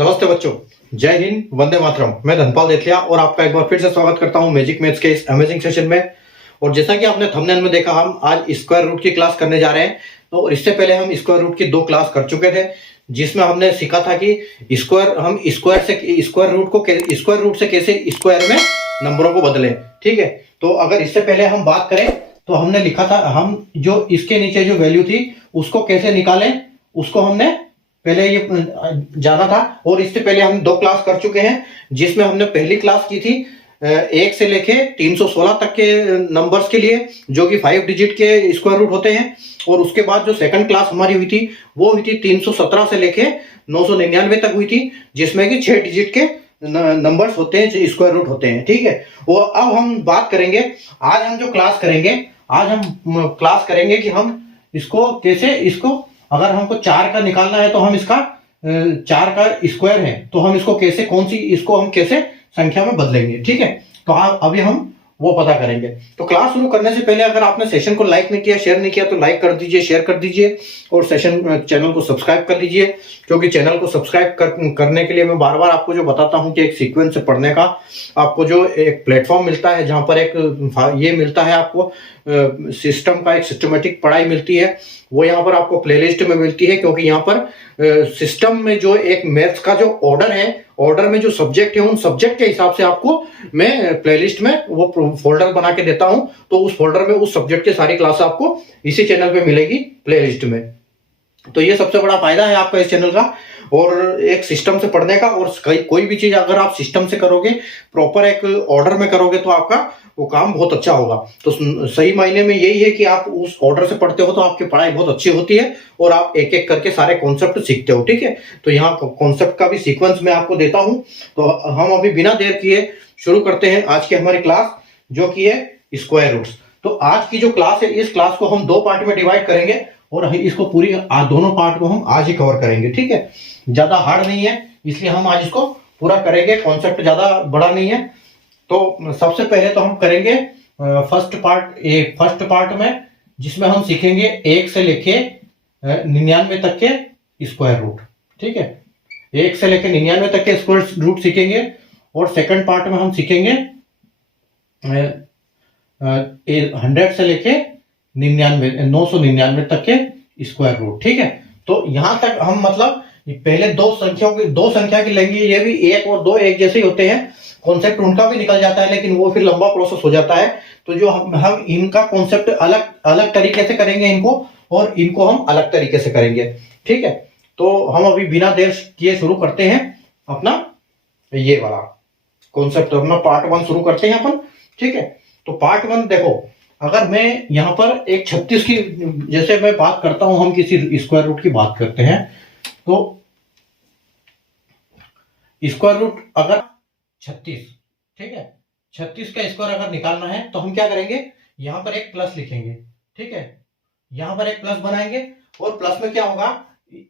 नमस्ते बच्चों, जय हिंद, वंदे मातरम। मैं धनपाल देथिया और आपका एक बार फिर से स्वागत करता हूं मैजिक मैथ्स के इस अमेजिंग सेशन में। और जैसा कि आपने थंबनेल में देखा, हम आज स्क्वायर रूट की क्लास करने जा रहे हैं। तो इससे पहले हम स्क्वायर रूट की 2 क्लास कर चुके थे, जिसमें हमने सीखा था कि स्क्वायर रूट से कैसे स्क्वायर में नंबरों को बदलें। ठीक है, तो अगर इससे पहले हम बात करें तो हमने लिखा था हम जो इसके नीचे जो वैल्यू थी उसको कैसे निकालें, उसको हमने पहले ये जाना था। और इससे पहले हम 2 क्लास कर चुके हैं, जिसमें हमने पहली क्लास की थी 1 से लेके 316 तक के नंबर्स के लिए, जो कि 5 डिजिट के स्क्वायर रूट होते हैं। और उसके बाद जो सेकंड क्लास हमारी हुई थी वो हुई थी 317 से लेके 999 तक हुई थी, जिसमें कि 6 डिजिट के नंबर्स होते हैं, स्क्वायर रूट होते हैं। ठीक है, और अब हम बात करेंगे, आज हम जो क्लास करेंगे, आज हम क्लास करेंगे कि हम इसको अगर हमको 4 का निकालना है तो हम इसका 4 का स्क्वायर है तो हम इसको इसको हम कैसे संख्या में बदलेंगे। ठीक है, तो अभी हम वो पता करेंगे। तो क्लास शुरू करने से पहले अगर आपने सेशन को लाइक नहीं किया, शेयर नहीं किया, तो लाइक कर दीजिए, शेयर कर दीजिए और चैनल को सब्सक्राइब कर लीजिए। क्योंकि चैनल को सब्सक्राइब करने के लिए मैं बार बार आपको जो बताता हूं कि एक सीक्वेंस से पढ़ने का आपको जो एक प्लेटफॉर्म मिलता है, जहां पर एक ये मिलता है आपको सिस्टम का, एक सिस्टमेटिक पढ़ाई मिलती है, वो यहाँ पर आपको प्लेलिस्ट में मिलती है। क्योंकि यहाँ पर सिस्टम में जो एक मैथ्स का जो ऑर्डर है, ऑर्डर में जो सब्जेक्ट है, उन सब्जेक्ट के हिसाब से आपको मैं प्लेलिस्ट में वो फोल्डर बना के देता हूं। तो उस फोल्डर में उस सब्जेक्ट की सारी क्लास आपको इसी चैनल पे मिलेगी प्लेलिस्ट में। तो ये सबसे बड़ा फायदा है आपका इस चैनल का, और एक सिस्टम से पढ़ने का। और कोई भी चीज अगर आप सिस्टम से करोगे, प्रॉपर एक ऑर्डर में करोगे, तो आपका वो काम बहुत अच्छा होगा। तो सही मायने में यही है कि आप उस ऑर्डर से पढ़ते हो तो आपकी पढ़ाई बहुत अच्छी होती है और आप एक एक करके सारे कॉन्सेप्ट सीखते हो। ठीक है, तो यहाँ कॉन्सेप्ट का भी सीक्वेंस मैं आपको देता हूं। तो हम अभी बिना देर किए शुरू करते हैं आज की हमारी क्लास, जो कि है स्क्वायर रूट्स। तो आज की जो क्लास है, इस क्लास को हम 2 पार्ट में डिवाइड करेंगे और इसको पूरी दोनों पार्ट को हम आज ही कवर करेंगे। ठीक है, ज्यादा हार्ड नहीं है, इसलिए हम आज इसको पूरा करेंगे। कॉन्सेप्ट ज्यादा बड़ा नहीं है। तो सबसे पहले तो हम करेंगे फर्स्ट पार्ट में, जिसमें हम सीखेंगे 1 से लेके 99 तक के स्क्वायर रूट। ठीक है, 1 से लेके 99 तक के स्क्वायर रूट सीखेंगे। और सेकंड पार्ट में हम सीखेंगे 100 से लेके 999 तक के स्क्वायर रूट। ठीक है, तो यहां तक हम मतलब पहले दो संख्या की लेंगे। ये भी 1 और 2 एक जैसे ही होते हैं, कॉन्सेप्ट उनका भी निकल जाता है, लेकिन वो फिर लंबा प्रोसेस हो जाता है। तो जो हम इनका कॉन्सेप्ट अलग अलग तरीके से करेंगे इनको, और इनको हम अलग तरीके से करेंगे। ठीक है, तो हम अभी बिना देर किए शुरू करते हैं अपना ये वाला कॉन्सेप्ट, अपना पार्ट 1 शुरू करते हैं अपन। ठीक है, तो पार्ट 1 देखो, अगर मैं यहाँ पर एक 36 की, जैसे मैं बात करता हूं, हम किसी स्क्वायर रूट की बात करते हैं, तो स्क्वायर रूट अगर 36, ठीक है, 36 का स्क्वायर अगर निकालना है तो हम क्या करेंगे, यहां पर एक प्लस लिखेंगे। ठीक है, यहां पर एक प्लस बनाएंगे, और प्लस में क्या होगा,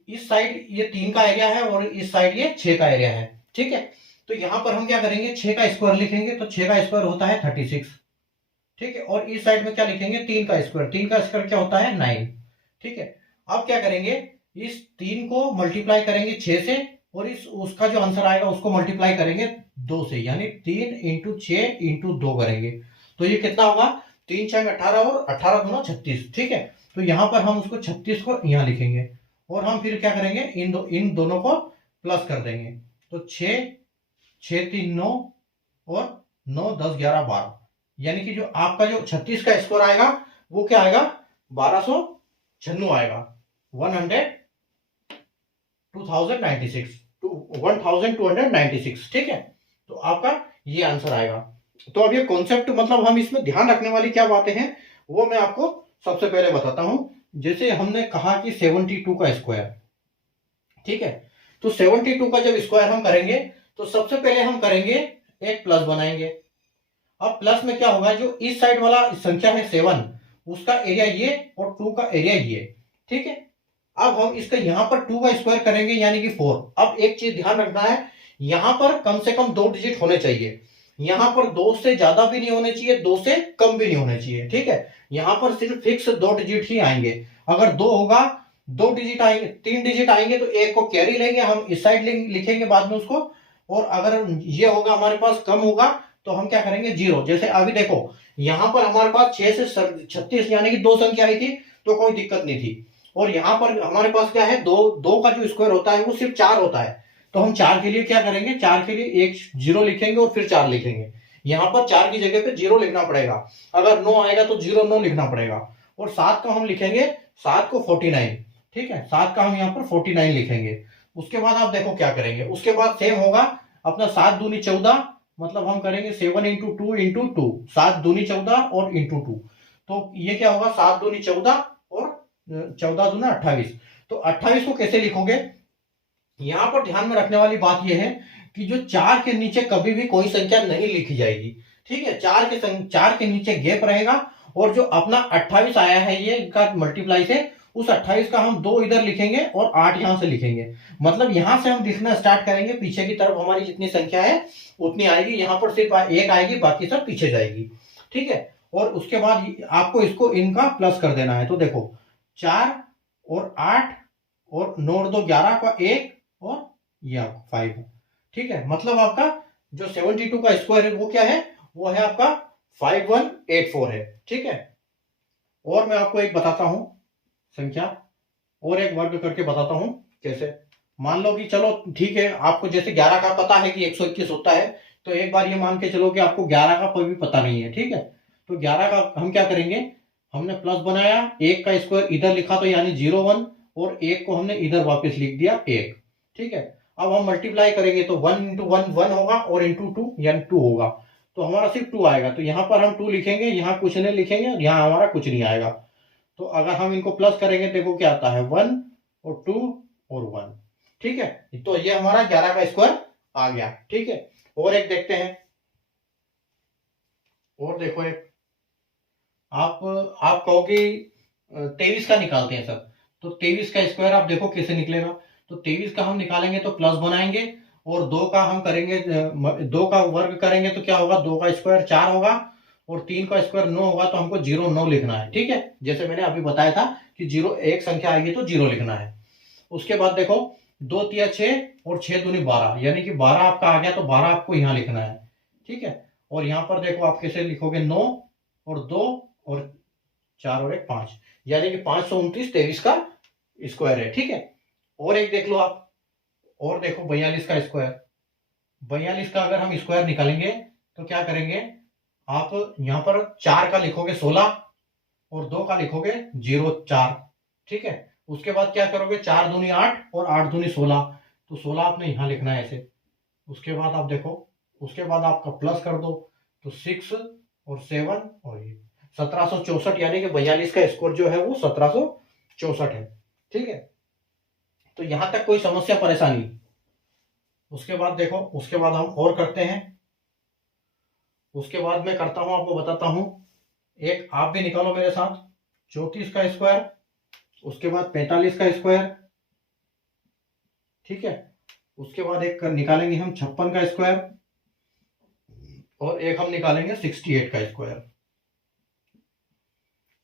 इस साइड ये 3 का एरिया है और इस साइड ये 6 का एरिया है। ठीक है, तो यहां पर हम क्या करेंगे, 6 का स्क्वायर लिखेंगे, तो 6 का स्क्वायर होता है 36। ठीक है, और इस साइड में क्या लिखेंगे, 3 का स्क्वायर, 3 का स्क्वायर क्या होता है 9। ठीक है, अब क्या करेंगे, इस 3 को मल्टीप्लाई करेंगे 6 से, और इस उसका जो आंसर आएगा उसको मल्टीप्लाई करेंगे 2 से, यानी 3 इंटू 6 इंटू 2 करेंगे। तो ये कितना होगा, 3 6 18 और 18 दूना 36। ठीक है, तो यहां पर हम उसको 36 को यहां लिखेंगे, और हम फिर क्या करेंगे, इन दोनों को प्लस कर देंगे। तो 6 6 3 9 और 9 10 11 12, यानी कि जो आपका जो 36 का स्कोर आएगा वो क्या आएगा, 1296 आएगा, 1296। ठीक है, तो आपका ये आंसर आएगा। तो अब ये कॉन्सेप्ट, मतलब हम इसमें ध्यान रखने वाली क्या बातें हैं वो मैं आपको सबसे पहले बताता हूं। जैसे हमने कहा कि 72 का स्क्वायर, ठीक है, तो 72 का जब स्क्वायर हम करेंगे तो सबसे पहले हम करेंगे एक प्लस बनाएंगे। अब प्लस में क्या होगा, जो इस साइड वाला संख्या है 7, उसका एरिया ये और 2 का एरिया ये। ठीक है, अब हम इसका यहां पर 2 का स्क्वायर करेंगे, यानी कि 4। अब एक चीज ध्यान रखना है, यहां पर कम से कम 2 डिजिट होने चाहिए, यहां पर 2 से ज्यादा भी नहीं होने चाहिए, 2 से कम भी नहीं होने चाहिए। ठीक है, यहां पर सिर्फ फिक्स 2 डिजिट ही आएंगे। अगर 2 होगा दो डिजिट आएंगे, तीन डिजिट आएंगे तो एक को कैरी लेंगे, हम इस साइड लिखेंगे बाद में उसको। और अगर ये होगा हमारे पास कम होगा तो हम क्या करेंगे, जीरो। जैसे अभी देखो यहां पर हमारे पास 6 से 36 यानी कि दो संख्या आई थी तो कोई दिक्कत नहीं थी। और यहां पर हमारे पास क्या है, दो दो का जो स्क्वायर होता है वो सिर्फ 4 होता है। तो हम 4 के लिए क्या करेंगे, 4 के लिए एक जीरो लिखेंगे और फिर 4 लिखेंगे। यहां पर 4 की जगह पे जीरो लिखना पड़ेगा। अगर 9 आएगा तो 09 लिखना पड़ेगा। और 7 का हम लिखेंगे, 7 को 49। ठीक है, 7 का हम यहाँ पर 49 लिखेंगे। उसके बाद आप देखो क्या करेंगे, उसके बाद सेम होगा अपना 7 दूनी 14, मतलब हम करेंगे 7 इंटू 2 इंटू 2, 7 दूनी 14 और इंटू 2। तो ये क्या होगा, 7 दूनी 14 और 14 दूना 28। तो 28 को कैसे लिखोगे, यहां पर ध्यान में रखने वाली बात यह है कि जो 4 के नीचे कभी भी कोई संख्या नहीं लिखी जाएगी। ठीक है, 4 के नीचे गैप रहेगा। और जो अपना 28 आया है ये इनका मल्टीप्लाई से, उस 28 का हम 2 इधर लिखेंगे और 8 यहां से लिखेंगे। मतलब यहां से हम लिखना स्टार्ट करेंगे, पीछे की तरफ हमारी जितनी संख्या है उतनी आएगी, यहां पर सिर्फ एक आएगी, बाकी सब पीछे जाएगी। ठीक है, और उसके बाद आपको इसको इनका प्लस कर देना है। तो देखो 4 और 8 और 9 और 2 11 का 1 और ये 5। ठीक है, मतलब आपका जो 72 का स्क्वायर है वो क्या है, वो है आपका 5184 है। ठीक है, और मैं आपको एक बताता हूं संख्या, और एक वर्ग करके बताता हूं कैसे। मान लो कि चलो ठीक है, आपको जैसे 11 का पता है कि 121 होता है, तो एक बार ये मान के चलो कि आपको 11 का कोई भी पता नहीं है। ठीक है, तो 11 का हम क्या करेंगे, हमने प्लस बनाया, एक का स्क्वायर इधर लिखा तो यानी 01, और एक को हमने इधर वापस लिख दिया 1। ठीक है, अब हम मल्टीप्लाई करेंगे तो 1 इंटू 1 1 होगा और इंटू 2 यानी 2 होगा। तो हमारा सिर्फ 2 आएगा, तो यहां पर हम 2 लिखेंगे, यहां कुछ नहीं लिखेंगे, और यहां हमारा कुछ नहीं आएगा। तो अगर हम इनको प्लस करेंगे देखो क्या आता है, 1 और 2 और 1। ठीक है, तो ये हमारा 11 का स्क्वायर आ गया। ठीक है, और एक देखते हैं, और देखो एक, आप कहोगे 23 का निकालते हैं सर। तो 23 का स्क्वायर आप देखो कैसे निकलेगा। तो 23 का हम निकालेंगे तो प्लस बनाएंगे, और 2 का हम करेंगे, 2 का वर्ग करेंगे तो क्या होगा, 2 का स्क्वायर 4 होगा, और 3 का स्क्वायर 9 होगा। तो हमको 09 लिखना है। ठीक है, जैसे मैंने अभी बताया था कि जीरो एक संख्या आएगी तो 0 लिखना है। उसके बाद देखो 2 तिया 6 और 6 दूनी 12, यानी कि 12 आपका आ गया, तो 12 आपको यहां लिखना है। ठीक है, और यहां पर देखो आप कैसे लिखोगे, 9 और 2 और 4 और 1 5, यानी कि 529 23 का स्क्वायर है। ठीक है, और एक देख लो आप, और देखो 42 का स्क्वायर। 42 का अगर हम स्क्वायर निकालेंगे तो क्या करेंगे, आप यहां पर 4 का लिखोगे 16 और 2 का लिखोगे 04। ठीक है, उसके बाद क्या करोगे, 4 दूनी 8 और 8 दूनी 16, तो 16 आपने यहां लिखना है ऐसे। उसके बाद आप देखो, उसके बाद आपका प्लस कर दो, तो 6 और 7 और ये 1764, यानी कि 42 का स्कोर जो है वो 1764 है। ठीक है, तो यहां तक कोई समस्या परेशानी। उसके बाद देखो, उसके बाद हम और करते हैं। उसके बाद मैं करता हूं, आपको बताता हूं, एक आप भी निकालो मेरे साथ, 34 का स्क्वायर, उसके बाद 45 का स्क्वायर। ठीक है, उसके बाद एक निकालेंगे हम 56 का स्क्वायर, और एक हम निकालेंगे 68 का स्क्वायर।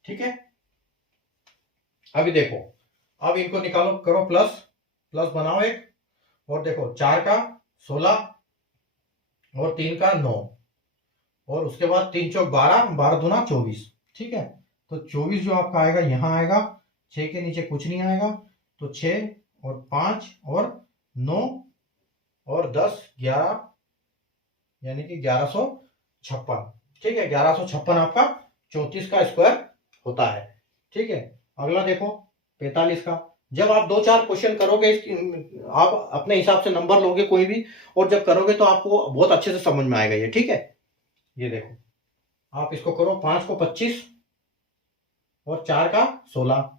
ठीक है, अभी देखो, अब इनको निकालो, करो प्लस, प्लस बनाओ एक, और देखो 4 का 16 और 3 का 9, और उसके बाद 3 चौक 12, 12 दूना 24। ठीक है, तो 24 जो आपका आएगा यहां आएगा, 6 के नीचे कुछ नहीं आएगा, तो 6 और 5 और 9 और 10 11, यानी कि 1156। ठीक है, 1156 आपका 34 का स्क्वायर होता है। ठीक है, अगला देखो 45 का। जब आप 2-4 क्वेश्चन करोगे, आप अपने हिसाब से नंबर लोगे कोई भी, और जब करोगे तो आपको बहुत अच्छे से समझ में आएगा ये। ठीक है, ये देखो आप इसको करो, 5 को 25 और 4 का 16,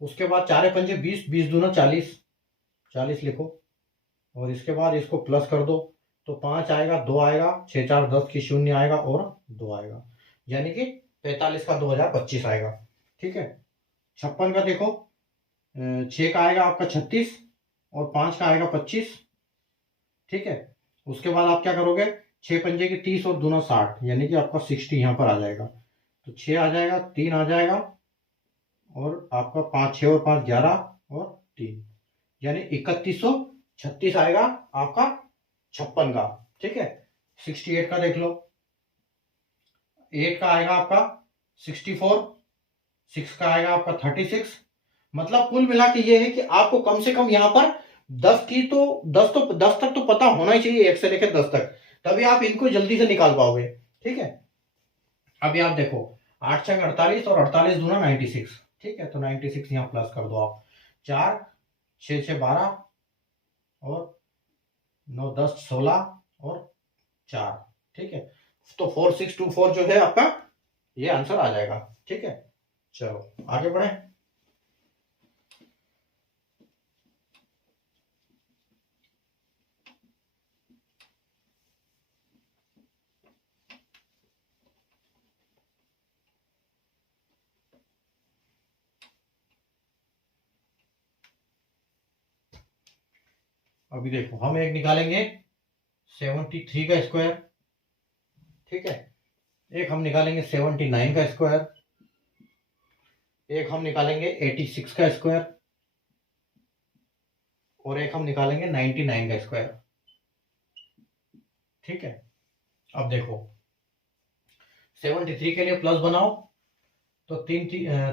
उसके बाद 4 पंजे 20, 20 दूना 40, 40 लिखो, और इसके बाद इसको प्लस कर दो, तो 5 आएगा, 2 आएगा, 6 4 10 की 0 आएगा और 2 आएगा, यानी कि 45 का 2025 आएगा। ठीक है, 56 का देखो, 6 का आएगा आपका 36 और 5 का आएगा 25। ठीक है, उसके बाद आप क्या करोगे, 6 पंजे की 30 और दूना 60, यानी कि आपका 60 यहां पर आ जाएगा, तो 6 आ जाएगा, 3 आ जाएगा और आपका 5 6 और 5 11 और 3, यानी 3136 आएगा आपका 56 का। ठीक है, 68 का देख लो, 8 का आएगा आपका 64, 6 का आएगा आपका 36। मतलब कुल मिला के ये है कि आपको कम से कम यहाँ पर 10 तक तो पता होना ही चाहिए, 1 से लेकर 10 तक, तभी आप इनको जल्दी से निकाल पाओगे। ठीक है, अभी आप देखो 8 6 48 और 48 दूना 96। ठीक है, तो 96 यहाँ प्लस कर दो आप, 4 6 6 12 और 9 10 16 और 4। ठीक है, तो 4624 जो है आपका ये आंसर आ जाएगा। ठीक है, चलो आगे बढ़े। अभी देखो हम एक निकालेंगे 73 का स्क्वायर। ठीक है, एक हम निकालेंगे 79 का स्क्वायर, एक हम निकालेंगे 86 का स्क्वायर और एक हम निकालेंगे 99 का स्क्वायर। ठीक है, अब देखो 73 के लिए प्लस बनाओ तो 3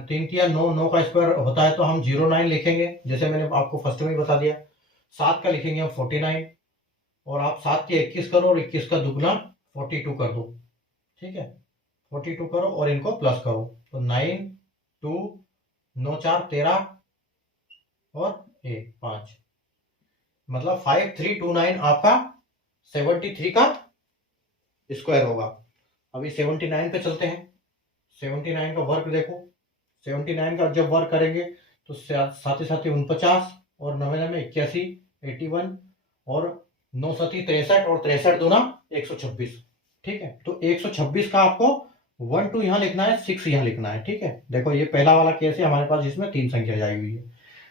3 9 9 का स्क्वायर होता है, तो हम 09 लिखेंगे, जैसे मैंने आपको फर्स्ट में ही बता दिया। 7 का लिखेंगे हम 49 और आप 7 के 21 करो और 21 का दुगना 42 कर दो। ठीक है, 42 करो और इनको प्लस करो, तो 9 2 9 4 13 और 1 5, मतलब 5329 आपका 73 का स्क्वायर होगा। अभी 79 पे चलते हैं। 79 का वर्क देखो, 79 का जब वर्क करेंगे तो साथ ही 49 और 9 में 81 81 और 9 सती 63 और 63 दूना 126। ठीक है, तो 126 का आपको 1 2 यहाँ लिखना है, 6 यहाँ लिखना है। ठीक है, देखो ये पहला वाला केस है हमारे पास जिसमें 3 संख्या जाई हुई है।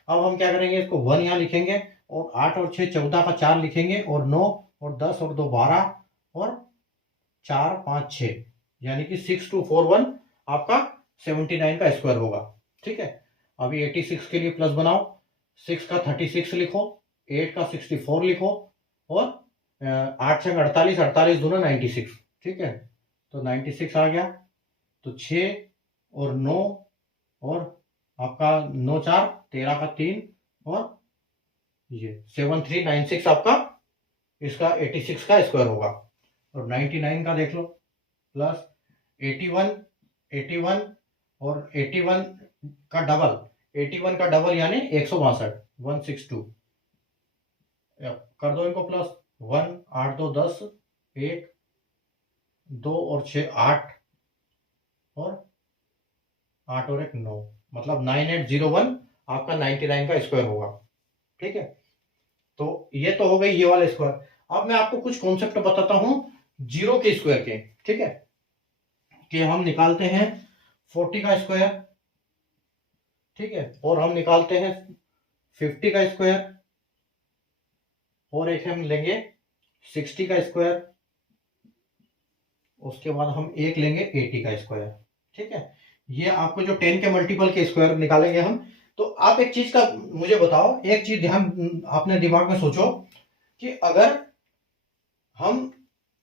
अब हम क्या करेंगे, इसको 1 यहाँ लिखेंगे और 8 और 6 14 का 4 लिखेंगे और 9 और 10 और 2 12 और 4 5 6, यानी कि 6241 आपका 79 का स्क्वायर होगा। ठीक है, अभी 86 के लिए प्लस बनाओ, 6 का 36 लिखो, 8 का 64 लिखो और 8 से 48 48 दोनों 96। ठीक है, तो 96 आ गया, तो 6 और 9 और आपका 9 4 13 का 3 और ये 7396 आपका इसका 86 का स्क्वायर होगा। और 99 का देख लो, प्लस 81 81 और 81 का डबल, 81 का डबल यानी 162 162 कर दो इनको प्लस, 1 8 2 10 1 2 और 6 8 और 8 और 1 9, मतलब 9801 आपका 99 का स्क्वायर होगा। ठीक है, तो ये तो हो गई ये वाला स्क्वायर। अब मैं आपको कुछ कॉन्सेप्ट बताता हूं जीरो के स्क्वायर के। ठीक है, कि हम निकालते हैं 40 का स्क्वायर। ठीक है, और हम निकालते हैं 50 का स्क्वायर और एक हम लेंगे 60 का स्क्वायर, उसके बाद हम एक लेंगे 80 का स्क्वायर। ठीक है, ये आपको जो 10 के मल्टीपल के स्क्वायर निकालेंगे हम। तो आप एक चीज का मुझे बताओ, एक चीज ध्यान अपने दिमाग में सोचो कि अगर हम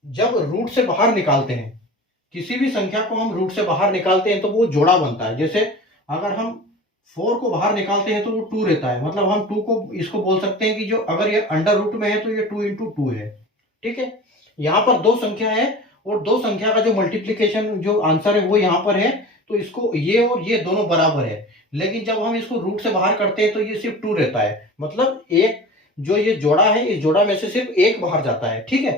जब रूट से बाहर निकालते हैं, किसी भी संख्या को हम रूट से बाहर निकालते हैं तो वो जोड़ा बनता है। जैसे अगर हम 4 को बाहर निकालते हैं तो वो 2 रहता है, मतलब हम 2 को इसको बोल सकते हैं कि जो अगर ये अंडर रूट में है तो ये 2 इंटू 2 है। ठीक है, यहाँ पर दो संख्या है और दो संख्या का जो मल्टीप्लीकेशन जो आंसर है वो यहाँ पर है, तो इसको ये और ये दोनों बराबर है। लेकिन जब हम इसको रूट से बाहर करते हैं तो ये सिर्फ 2 रहता है, मतलब एक जो ये जोड़ा है इस जोड़ा में से सिर्फ एक बाहर जाता है। ठीक है,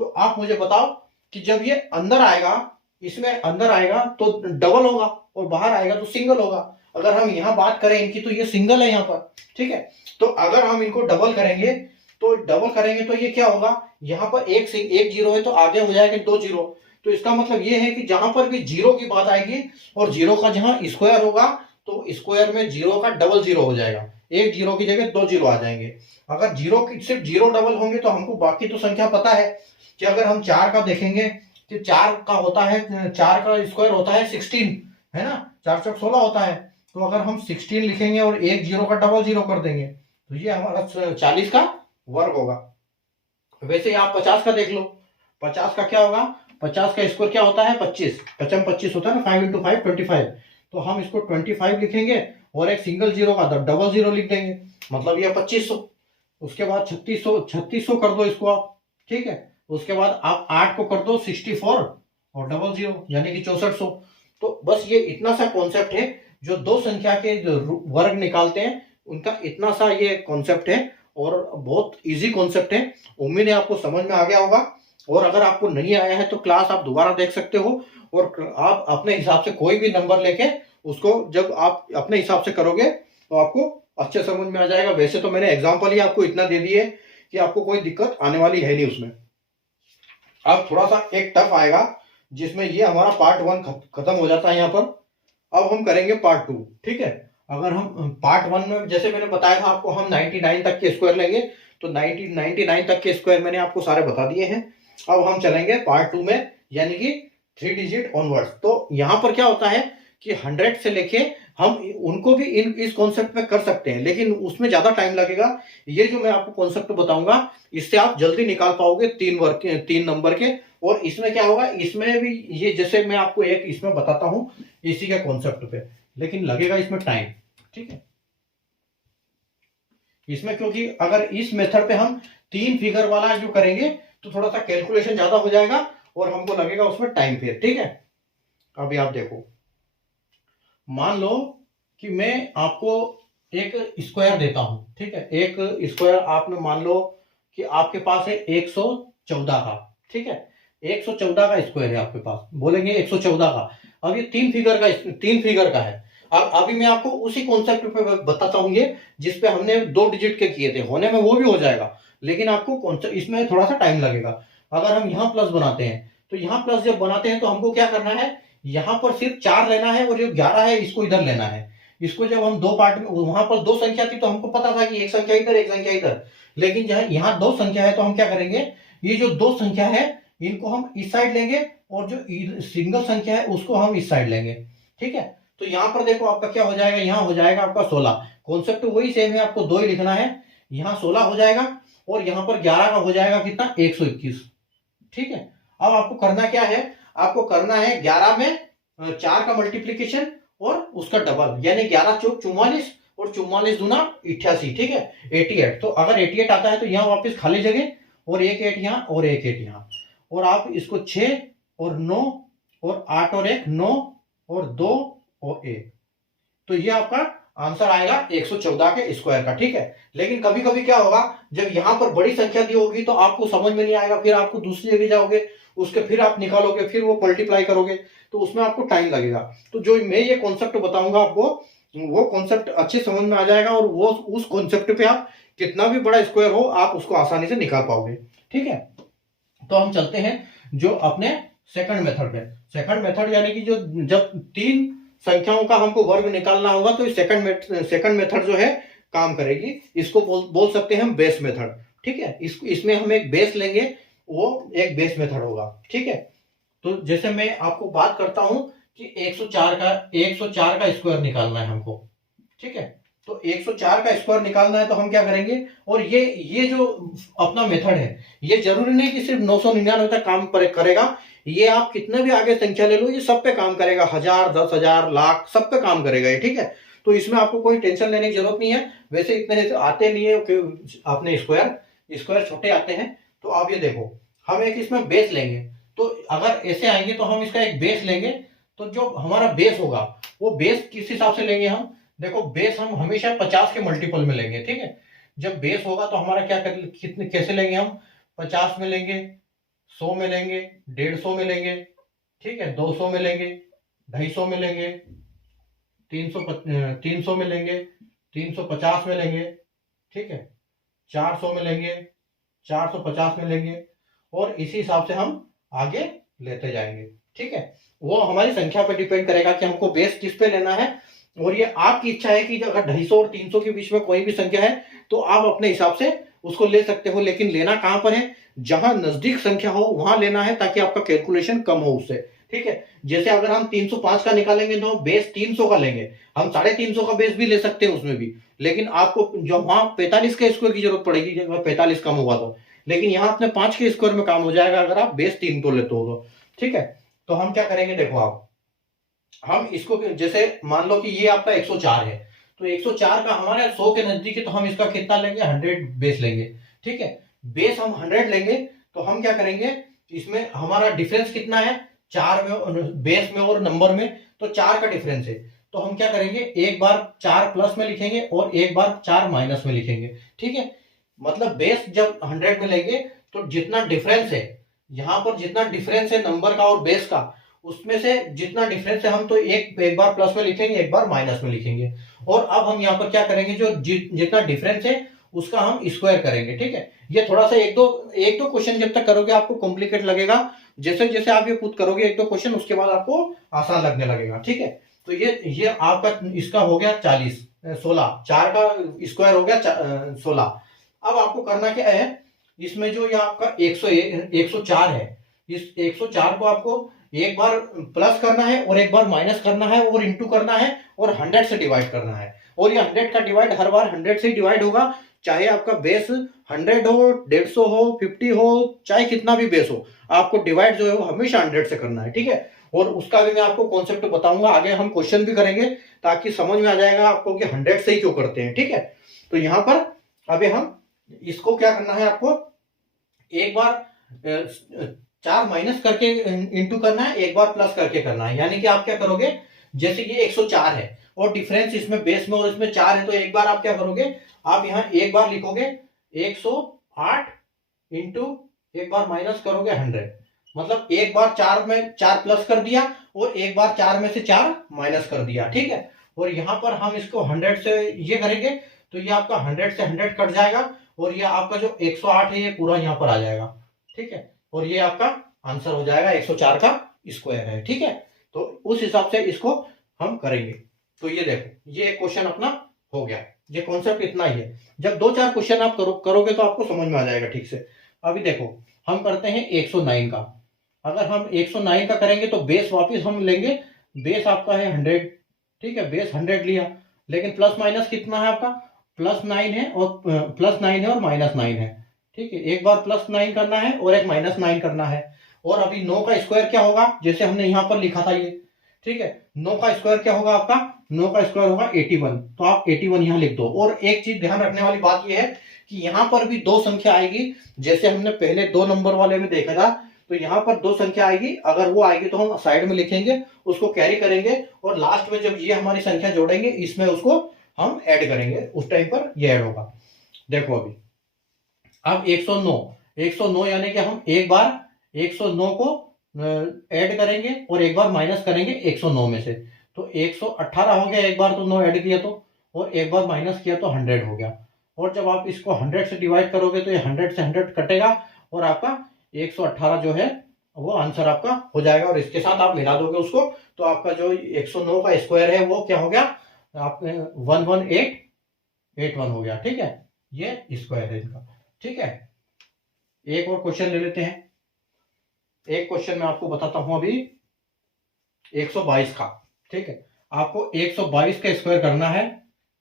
तो आप मुझे बताओ कि जब ये अंदर आएगा, इसमें अंदर आएगा तो डबल होगा और बाहर आएगा तो सिंगल होगा। अगर हम यहाँ बात करें इनकी तो ये सिंगल है यहाँ पर। ठीक है, तो अगर हम इनको डबल करेंगे तो ये क्या होगा, यहाँ पर एक जीरो है तो आगे हो जाएगा 2 जीरो। तो इसका मतलब ये है कि जहां पर भी जीरो की बात आएगी और जीरो का जहां स्क्वायर होगा तो स्क्वायर में जीरो का डबल जीरो हो जाएगा, एक जीरो की जगह 2 जीरो आ जाएंगे। अगर जीरो की सिर्फ जीरो डबल होंगे तो हमको बाकी तो संख्या पता है कि अगर हम 4 का देखेंगे तो 4 का होता है, 4 का स्क्वायर होता है 16, है ना, 4 चौक 16 होता है। तो अगर हम 16 लिखेंगे और एक जीरो का डबल जीरो कर देंगे तो ये हमारा 40 का वर्ग होगा। वैसे ही आप 50 का देख लो, 50 का क्या होगा, 50 का स्क्वायर क्या होता है 25, 55 25 होता है ना, 5 इंटू 5 25। तो हम इसको 25 लिखेंगे और एक सिंगल जीरो का डबल जीरो लिख देंगे, मतलब ये 2500। उसके बाद 3600 कर दो इसको आप, ठीक है। उसके बाद आप 8 को कर दो 64 और डबल जीरो यानी कि 6400। तो बस ये इतना सा कॉन्सेप्ट है, जो दो संख्या के जो वर्ग निकालते हैं उनका इतना सा ये कॉन्सेप्ट है, और बहुत इजी कॉन्सेप्ट है। उम्मीद है आपको समझ में आ गया होगा। और अगर आपको नहीं आया है तो क्लास आप दोबारा देख सकते हो, और आप अपने हिसाब से कोई भी नंबर लेके उसको जब आप अपने हिसाब से करोगे तो आपको अच्छे समझ में आ जाएगा। वैसे तो मैंने एग्जांपल ही आपको इतना दे दिए कि आपको कोई दिक्कत आने वाली है नहीं उसमें। अब थोड़ा सा एक टफ आएगा, जिसमें ये हमारा पार्ट 1 खत्म हो जाता है यहाँ पर। अब हम करेंगे पार्ट 2, ठीक है। अगर हम पार्ट 1 में जैसे मैंने बताया था आपको, हम 99 तक के स्क्वायर लेंगे, तो 99 तक के स्क्वायर मैंने आपको सारे बता दिए हैं। अब हम चलेंगे पार्ट 2 में, यानी कि 3 डिजिट ऑनवर्ड्स। तो यहाँ पर क्या होता है कि 100 से लेके हम उनको भी इस कॉन्सेप्ट में कर सकते हैं, लेकिन उसमें ज्यादा टाइम लगेगा। ये जो मैं आपको कॉन्सेप्ट बताऊंगा इससे आप जल्दी निकाल पाओगे 3 नंबर के। और इसमें क्या होगा, इसमें भी ये जैसे मैं आपको एक इसमें बताता हूं इसी के कॉन्सेप्ट पे, लेकिन लगेगा इसमें टाइम, ठीक है। इसमें क्योंकि अगर इस मेथड पे हम 3 फिगर वाला जो करेंगे तो थोड़ा सा कैलकुलेशन ज्यादा हो जाएगा और हमको लगेगा उसमें टाइम फिर, ठीक है। अभी आप देखो, मान लो कि मैं आपको एक स्क्वायर देता हूं, ठीक है। एक स्क्वायर आपने मान लो कि आपके पास है 114 का, ठीक है। 114 का स्क्वायर है आपके पास, बोलेंगे 114 का। अब ये 3 फिगर का है। अब अभी मैं आपको उसी कॉन्सेप्ट पे बताता हूं, ये जिसपे हमने 2 डिजिट के किए थे, होने में वो भी हो जाएगा, लेकिन आपको कॉन्सेप्ट इसमें थोड़ा सा टाइम लगेगा। अगर हम यहाँ प्लस बनाते हैं तो यहाँ प्लस जब बनाते हैं तो हमको क्या करना है, यहाँ पर सिर्फ 4 लेना है और जो 11 है इसको इधर लेना है। इसको जब हम 2 पार्ट में, वहां पर 2 संख्या थी तो हमको पता था कि एक संख्या इधर एक संख्या इधर, लेकिन जहां यहाँ 2 संख्या है तो हम क्या करेंगे, ये जो 2 संख्या है इनको हम इस साइड लेंगे और जो सिंगल संख्या है उसको हम इस साइड लेंगे, ठीक है। तो यहाँ पर देखो आपका क्या हो जाएगा, यहाँ हो जाएगा आपका 16। कॉन्सेप्ट वही सेम है, आपको 2 ही लिखना है। यहाँ 16 हो जाएगा और यहाँ पर 11 का हो जाएगा कितना, 121, ठीक है। अब आपको करना क्या है, आपको करना है 11 में 4 का मल्टीप्लीकेशन और उसका डबल, यानी 11 चौक 44 और 44 दूना 88, ठीक है, 88। तो अगर 88 आता है तो यहाँ वापस खाली जगह और एक 8 यहाँ और एक 8 यहाँ, और आप इसको 6 और 9 और 8 और 1 9 और 2 और 1, तो ये आपका आंसर आएगा 114 के स्क्वायर का, ठीक है। लेकिन कभी कभी क्या होगा, जब यहां पर बड़ी संख्या दी होगी तो आपको समझ में नहीं आएगा, फिर आपको दूसरी जगह जाओगे, उसके फिर आप निकालोगे, फिर वो मल्टीप्लाई करोगे, तो उसमें आपको टाइम लगेगा। तो जो मैं ये कॉन्सेप्ट बताऊंगा आपको, वो कॉन्सेप्ट अच्छे समझ में आ जाएगा, और वो उस कॉन्सेप्ट पे आप कितना भी बड़ा स्क्वायर हो आप उसको आसानी से निकाल पाओगे, ठीक है। तो हम चलते हैं जो अपने सेकंड मेथड पे। सेकंड मेथड यानी कि जो जब 3 संख्याओं का हमको वर्ग निकालना होगा तो सेकंड मेथड जो है काम करेगी। इसको बोल सकते हैं हम बेस मेथड, ठीक है। इसमें हम एक बेस लेंगे, वो एक बेस मेथड होगा, ठीक है। तो जैसे मैं आपको बात करता हूं कि 104 का स्क्वायर निकालना है हमको, ठीक है। तो 104 का स्क्वायर निकालना है तो हम क्या करेंगे, और ये जो अपना मेथड है ये जरूरी नहीं कि सिर्फ 999 तक काम करेगा, ये आप कितने भी आगे संख्या ले लो ये सब पे काम करेगा, 1000 10,000 लाख सब पे काम करेगा ये, ठीक है। तो इसमें आपको कोई टेंशन लेने की जरूरत नहीं है। वैसे इतने आते नहीं है कि आपने स्क्वायर छोटे आते हैं। तो आप ये देखो, हम एक इसमें बेस लेंगे, तो अगर ऐसे आएंगे तो हम इसका एक बेस लेंगे। तो जो हमारा बेस होगा वो बेस किस हिसाब से लेंगे हम, देखो बेस हम हमेशा 50 के मल्टीपल में लेंगे, ठीक है। जब बेस होगा तो हमारा क्या कितने कैसे लेंगे हम, 50 में लेंगे, 100 में लेंगे, 150 में लेंगे, ठीक है, 200 में लेंगे, 250 में लेंगे, 300 में लेंगे, 350 में लेंगे, ठीक है, 400 में लेंगे, 450 में लेंगे, और इसी हिसाब से हम आगे लेते जाएंगे, ठीक है। वो हमारी संख्या पर डिपेंड करेगा कि हमको बेस किस पे लेना है, और ये आपकी इच्छा है कि अगर 250 और 300 के बीच में कोई भी संख्या है तो आप अपने हिसाब से उसको ले सकते हो, लेकिन लेना कहां पर है, जहां नजदीक संख्या हो वहां लेना है, ताकि आपका कैलकुलेशन कम हो उससे, ठीक है। जैसे अगर हम 305 का निकालेंगे तो बेस 300 का लेंगे, हम 350 का बेस भी ले सकते हैं उसमें भी, लेकिन आपको जो वहां 45 के स्क्वायर की जरूरत पड़ेगी जब 45 कम होगा तो, लेकिन यहाँ अपने 5 के स्क्वायर में काम हो जाएगा अगर आप बेस 3 को लेते हो तो। ठीक है, तो हम क्या करेंगे, देखो आप, हम इसको जैसे मान लो कि ये आपका 104 है, तो 104 का हमारे 100 के नजदीक है, तो हम इसका कितना लेंगे, 100 बेस लेंगे। ठीक है, बेस हम 100 लेंगे, तो हम क्या करेंगे, इसमें हमारा डिफरेंस कितना है, 4 में, बेस में और नंबर में, तो 4 का डिफरेंस है। तो हम क्या करेंगे, एक बार 4 प्लस में लिखेंगे और एक बार 4 माइनस में लिखेंगे। ठीक है, मतलब बेस जब 100 में लेंगे तो जितना डिफरेंस है, यहां पर जितना डिफरेंस है नंबर का और बेस का, उसमें से जितना डिफरेंस है हम तो एक बार प्लस में लिखेंगे, एक बार माइनस में लिखेंगे। और अब हम यहाँ पर क्या करेंगे, जो जितना डिफरेंस है उसका हम स्क्वायर करेंगे। ठीक है, ये थोड़ा सा एक दो क्वेश्चन जब तक करोगे आपको कॉम्प्लिकेट लगेगा, जैसे जैसे आप ये खुद करोगे एक दो क्वेश्चन, उसके बाद आपको आसान लगने लगेगा। ठीक है, तो ये आपका इसका हो गया 40, 16, 4 का स्क्वायर हो गया 16। अब आपको करना क्या है, इसमें जो ये आपका 104 है, इस 104 को आपको एक बार प्लस करना है और एक बार माइनस करना है और इंटू करना है और 100 से डिवाइड करना है। और ये 100 का डिवाइड हर बार 100 से ही डिवाइड होगा, चाहे आपका बेस 100 हो, 150 हो, 50 हो, चाहे कितना भी बेस हो, आपको डिवाइड जो है वो हमेशा 100 से करना है। ठीक है, और उसका भी मैं आपको कॉन्सेप्ट बताऊंगा आगे, हम क्वेश्चन भी करेंगे ताकि समझ में आ जाएगा आपको कि 100 से ही क्यों करते हैं। ठीक है, तो यहां पर अभी हम इसको क्या करना है, आपको एक बार 4 माइनस करके इंटू करना है, एक बार प्लस करके करना है। यानी कि आप क्या करोगे, जैसे कि 104 है और डिफरेंस इसमें बेस में और इसमें 4 है, तो एक बार आप क्या करोगे, आप यहां एक बार लिखोगे 108 इंटू एक बार माइनस करोगे 100, मतलब एक बार 4 में 4 प्लस कर दिया और एक बार 4 में से 4 माइनस कर दिया। ठीक है, और यहां पर हम इसको 100 से ये करेंगे तो ये आपका 100 से 100 कट जाएगा और ये आपका जो 108 है ये पूरा यहां पर आ जाएगा। ठीक है, और ये आपका आंसर हो जाएगा 104 का स्क्वायर है। ठीक है, तो उस हिसाब से इसको हम करेंगे। तो ये देखो, ये क्वेश्चन अपना हो गया, ये कॉन्सेप्ट इतना ही है। जब 2-4 क्वेश्चन आप करोगे तो आपको समझ में आ जाएगा ठीक से। अभी देखो, हम करते हैं 109 का। अगर हम 109 का करेंगे तो बेस वापस हम लेंगे, बेस आपका है 100। ठीक है, बेस 100 लिया, लेकिन प्लस माइनस कितना है आपका, +9 है और -9 है। ठीक है, एक बार +9 करना है और एक -9 करना है। और अभी 9 का स्क्वायर क्या होगा, जैसे हमने यहां पर लिखा था ये। ठीक है, 9 का स्क्वायर क्या होगा आपका, 9 का स्क्वायर होगा 81, तो आप 81 यहां लिख दो। और एक चीज ध्यान रखने वाली बात यह है कि यहां पर भी 2 संख्या आएगी, जैसे हमने पहले 2 नंबर वाले में देखा था, तो यहां पर 2 संख्या आएगी। अगर वो आएगी तो हम साइड में लिखेंगे, उसको कैरी करेंगे और लास्ट में जब ये हमारी संख्या जोड़ेंगे इसमें उसको हम ऐड करेंगे, उस टाइम पर ये ऐड होगा। देखो अभी, अब 109 यानी कि हम एक बार 109 को ऐड करेंगे और एक बार माइनस करेंगे 109 में से, तो 118 हो गया, एक बार तो 9 ऐड किया तो, और एक बार माइनस किया तो 100 हो गया। और जब आप इसको 100 से डिवाइड करोगे तो ये 100 से 100 कटेगा और आपका 118 जो है वो आंसर आपका हो जाएगा। और इसके साथ आप मिला दोगे उसको, तो आपका जो 109 का स्क्वायर है वो क्या हो गया, आपने 11881 हो गया। ठीक है, ये स्क्वायर है इनका। ठीक है, एक और क्वेश्चन ले लेते हैं। एक क्वेश्चन मैं आपको बताता हूं अभी 122 का। ठीक है, आपको 122 का स्क्वायर करना है।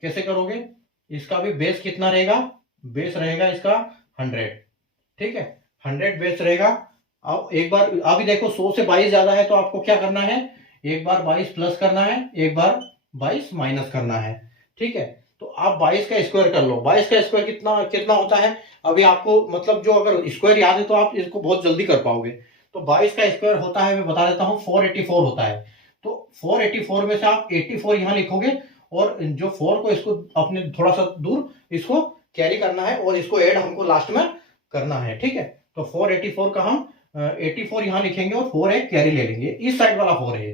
कैसे करोगे, इसका भी बेस कितना रहेगा, बेस रहेगा इसका 100। ठीक है, 100 बेस रहेगा। अब एक बार अभी देखो 100 से 22 ज्यादा है, तो आपको क्या करना है, एक बार 22 प्लस करना है, एक बार 22 माइनस करना है। ठीक है, तो आप 22 का स्क्वायर कर लो। 22 का स्क्वायर कितना कितना होता है, अभी आपको मतलब जो अगर स्क्वायर याद है तो आप इसको बहुत जल्दी कर पाओगे। तो 22 का स्क्वायर होता है, मैं बता देता हूं, 484 होता है। तो 484 में से आप 84 यहां लिखोगे और जो 4 को इसको अपने थोड़ा सा दूर इसको कैरी करना है और इसको ऐड हमको लास्ट में करना है। ठीक है, तो 484 का हम 84 यहां लिखेंगे और 4 एक कैरी ले लेंगे, इस साइड वाला 4 है।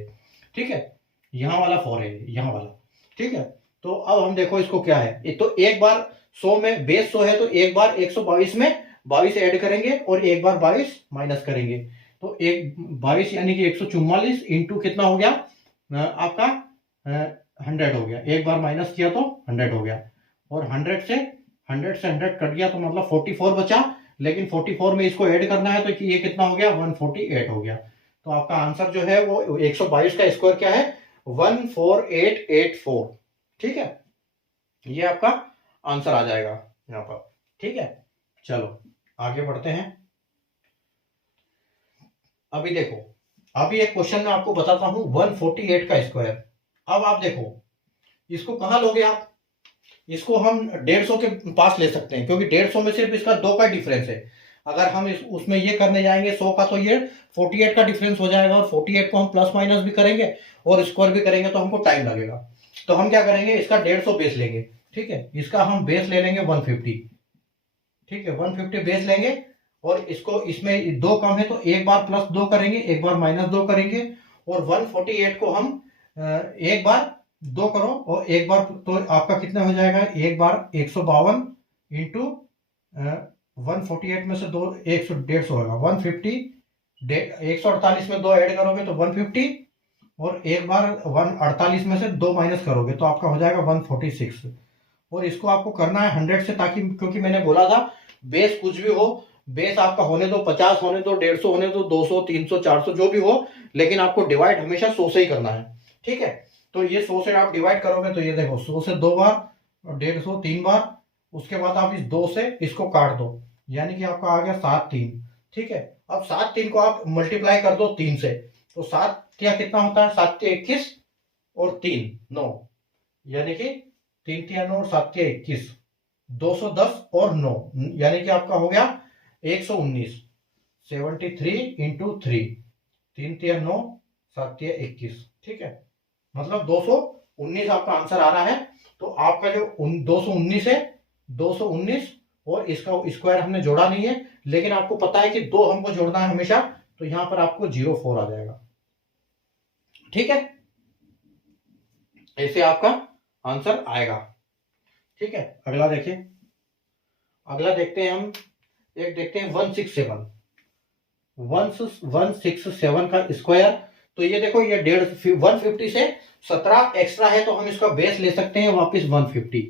ठीक है, यहां वाला 4 है, यहां वाला। ठीक है, तो अब हम देखो इसको क्या है, तो एक बार 100 में बेस 100 है, तो एक बार 122 में 22 ऐड करेंगे और एक बार 22 माइनस करेंगे, तो एक 22 यानी कि 144 इंटू कितना हो गया आपका 100 हो गया, एक बार माइनस किया तो 100 हो गया। और 100 से 100 कट गया तो मतलब 44 बचा, लेकिन 44 में इसको ऐड करना है तो ये कितना हो गया 148 हो गया। तो आपका आंसर जो है वो 122 का स्क्वायर क्या है, 14884। ठीक है, ये आपका आंसर आ जाएगा यहाँ पर। ठीक है, चलो आगे बढ़ते हैं। अभी देखो, अभी एक क्वेश्चन मैं आपको बताता हूं, 148 का स्क्वायर। अब आप देखो, इसको कहां लोगे आप, इसको हम 150 के पास ले सकते हैं, क्योंकि 150 में सिर्फ इसका 2 का डिफरेंस है। अगर हम उसमें ये करने जाएंगे 100 का, तो ये 48 का डिफरेंस हो जाएगा, और 48 को हम प्लस माइनस भी करेंगे और स्क्वायर भी करेंगे तो हमको टाइम लगेगा। तो हम क्या करेंगे, इसका 150 बेस लेंगे। ठीक है, इसका हम बेस ले लेंगे 150। ठीक है, 150 बेस लेंगे, और इसको, इसमें 2 कम है तो एक बार प्लस 2 करेंगे, एक बार माइनस 2 करेंगे, और 148 को हम एक बार 2 करो और एक बार, तो आपका कितना हो जाएगा, एक बार 152 इंटू 148 में से 2, 150 होगा 150, 148 में 2 ऐड करोगे तो 150, और एक बार 148 में से 2 माइनस करोगे तो आपका हो जाएगा 146। और इसको आपको करना है 100 से, ताकि, क्योंकि मैंने बोला था बेस कुछ भी हो, बेस आपका होने दो 50 होने दो, 150 होने दो, 200, 300, 400 जो भी हो, लेकिन आपको डिवाइड हमेशा 100 से ही करना है। ठीक है, तो ये 100 से आप डिवाइड करोगे तो ये देखो 100 से 2 बार, और 150 3 बार, उसके बाद आप इस 2 से इसको काट दो, यानी कि आपका आ गया 7 3। ठीक है, अब 7 3 को आप मल्टीप्लाई कर दो 3 से, तो 7 या कितना होता है, 7 के 21 और 3 9, यानी कि 3 3 9 और 7 के 21, 210 और 9, यानी कि आपका हो गया 119। 73 इंटू 3, 3 3 9, 7 21। ठीक है, मतलब 219 आपका आंसर आ रहा है। तो आपका जो 219 है, 219, और इसका स्क्वायर हमने जोड़ा नहीं है, लेकिन आपको पता है कि 2 हमको जोड़ना है हमेशा, तो यहां पर आपको 04 आ जाएगा। ठीक है, ऐसे आपका आंसर आएगा। ठीक है, अगला देखिए, अगला देखते हैं हम, एक देखते हैं 167, 167 का स्क्वायर। तो ये देखो, ये 150 से 17 एक्स्ट्रा है, तो हम इसका बेस ले सकते हैं वापस 150।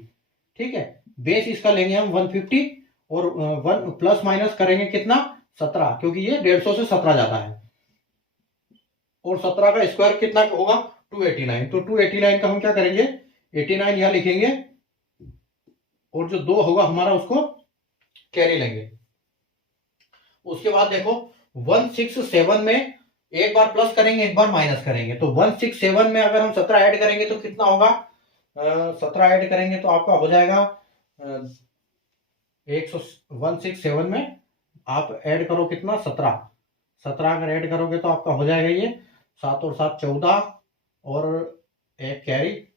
ठीक है, बेस इसका लेंगे हम 150, और 1 प्लस माइनस करेंगे कितना, 17, क्योंकि ये 150 से 17 ज्यादा है, और 17 का स्क्वायर कितना होगा, 289। तो 289 का हम क्या करेंगे, 89 यहां लिखेंगे, और जो 2 होगा हमारा उसको कैरी लेंगे। उसके बाद देखो 167 में एक बार प्लस करेंगे, एक बार माइनस करेंगे, तो 167 में अगर हम 17 ऐड करेंगे तो कितना होगा, 17 ऐड करेंगे तो आपका हो जाएगा 167 में आप ऐड करो कितना, 17, 17 अगर ऐड करोगे तो आपका हो जाएगा ये 7 और 7 14, और एक कैरी,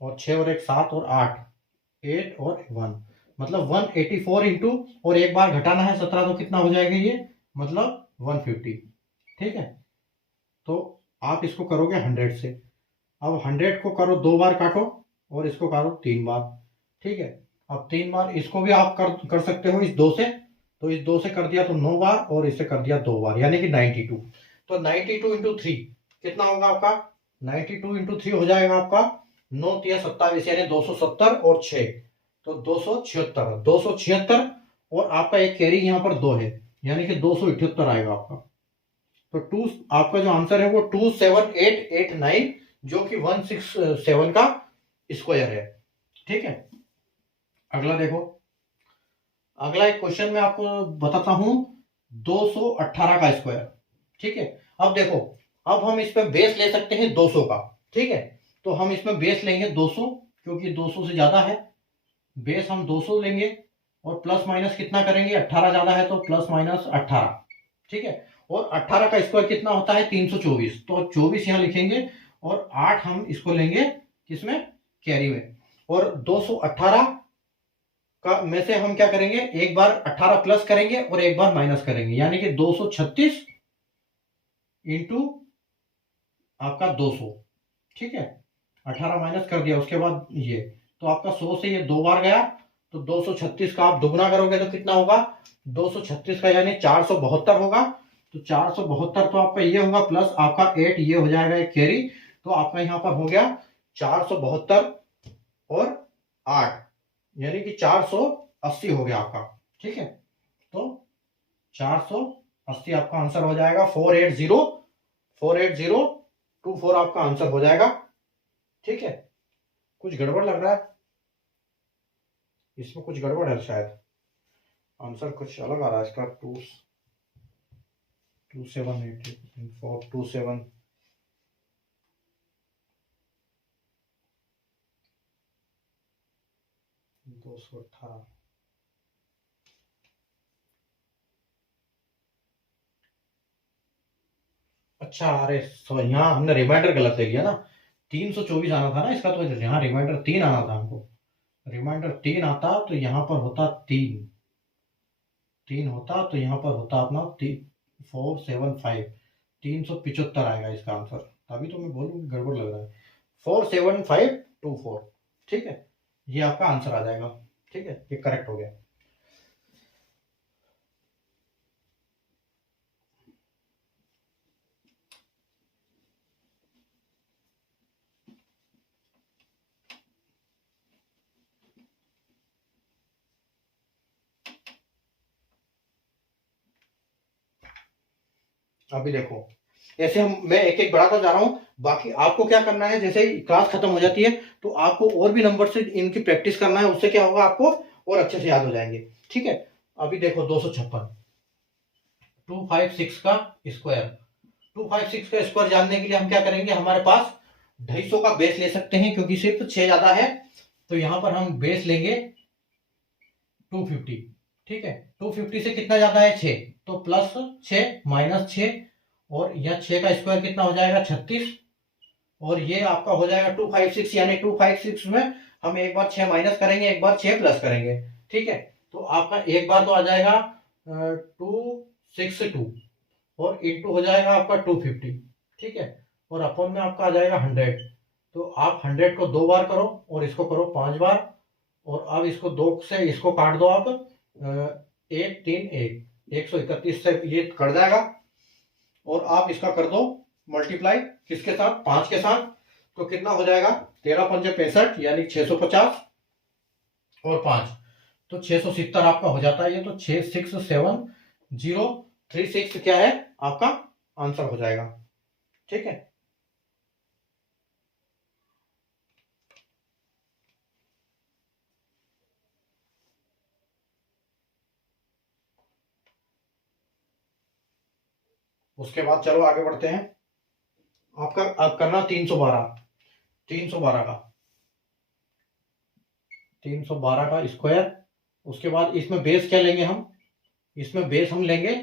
और 6 और 1 7 और 8 8 और 1, मतलब 184 इंटू, और एक बार घटाना है 17, तो कितना हो जाएगा ये, मतलब 150। ठीक है, तो आप इसको करोगे 100 से। अब 100 को करो 2 बार काटो, और इसको करो 3 बार। ठीक है, अब 3 बार इसको भी आप कर सकते हो इस 2 से, तो इस 2 से कर दिया तो 9 बार, और इससे कर दिया 2 बार, यानी कि 92। तो 92 इंटू 3 कितना होगा आपका, 92 इंटू 3 हो जाएगा आपका 9 3 27, यानी 270 और 6, तो 276, 276, और आपका एक कैरी यहाँ पर 2 है, यानी कि 278 आएगा आपका। तो 2, आपका जो आंसर है वो 27889, जो कि 167 का स्क्वायर है। ठीक है, अगला देखो, अगला एक क्वेश्चन मैं आपको बताता हूं, 218 का स्क्वायर। ठीक है, अब देखो, अब हम इस पे बेस ले सकते हैं 200 का। ठीक है, तो हम इसमें बेस लेंगे 200, क्योंकि 200 से ज्यादा है, बेस हम 200 लेंगे, और प्लस माइनस कितना करेंगे, 18 ज्यादा है तो प्लस माइनस 18। ठीक है, और 18 का स्क्वायर कितना होता है, 324, तो 24 यहां लिखेंगे, और 8 हम इसको लेंगे किसमें, कैरी में, और 218 का में से हम क्या करेंगे, एक बार 18 प्लस करेंगे और एक बार माइनस करेंगे, यानी कि 236 इंटू आपका 200। ठीक है, 18 माइनस कर दिया, उसके बाद ये, तो आपका 100 से ये 2 बार गया, तो 236 का आप दुगना करोगे तो कितना होगा, 236 का यानी 472 होगा। तो 472 तो आपका ये होगा, प्लस आपका 8 ये हो जाएगा एक कैरी, तो आपका यहां पर हो गया 472 और 8, यानी कि 480 हो गया आपका। ठीक है, तो 480 80 आपका आंसर हो जाएगा। 480 आपका आंसर हो जाएगा। ठीक है, कुछ गड़बड़ लग रहा है इसमें, कुछ गड़बड़ है शायद, आंसर कुछ अलग आ रहा है इसका। 2787 218। अच्छा, अरे यहाँ हमने रिमाइंडर गलत ले लिया ना, 324 आना था ना इसका, तो यहाँ रिमाइंडर 3 आना था हमको। रिमाइंडर 3 आता तो यहाँ पर होता 3 होता, तो यहाँ पर होता अपना 475, 375 आएगा इसका आंसर। तभी तो मैं बोलूँ गड़बड़ लग रहा है। 47524। ठीक है, ये आपका आंसर आ जाएगा। ठीक है, ये करेक्ट हो गया। अभी देखो, ऐसे मैं एक एक बढ़ाता जा रहा हूं। बाकी आपको क्या करना है, जैसे ही क्लास खत्म हो जाती है तो आपको और भी नंबर से इनकी प्रैक्टिस करना है। उससे क्या होगा, आपको और अच्छे से याद हो जाएंगे। ठीक है, अभी देखो 256, 256 का स्क्वायर। 256 का स्क्वायर जानने के लिए हम क्या करेंगे, हमारे पास 250 का बेस ले सकते हैं क्योंकि सिर्फ 6 ज्यादा है। तो यहां पर हम बेस लेंगे 250। ठीक है, 250 से कितना ज्यादा है, 6, तो प्लस 6 माइनस 6, और यह 6 का स्क्वायर कितना हो जाएगा, 36। और ये आपका हो जाएगा 256, यानी 256 में हम एक बार 6 माइनस करेंगे, एक बार 6 प्लस करेंगे। ठीक है, तो आपका एक बार तो आ जाएगा 262, और इंटू हो जाएगा आपका 250। ठीक है, और अपन में आपका आ जाएगा 100। तो आप 100 को 2 बार करो और इसको करो 5 बार, और अब इसको 2 से इसको काट दो आप, 131 से ये कट जाएगा। और आप इसका कर दो मल्टीप्लाई किसके साथ, 5 के साथ। तो कितना हो जाएगा, 13 पंजे 65, यानी 650, और 5 तो 670 आपका हो जाता है। ये तो 667,036 क्या है आपका आंसर हो जाएगा। ठीक है, उसके बाद चलो आगे बढ़ते हैं। आपका अब करना 312, 312 का 312 का स्क्वायर। उसके बाद इसमें बेस क्या लेंगे हम, इसमें बेस हम लेंगे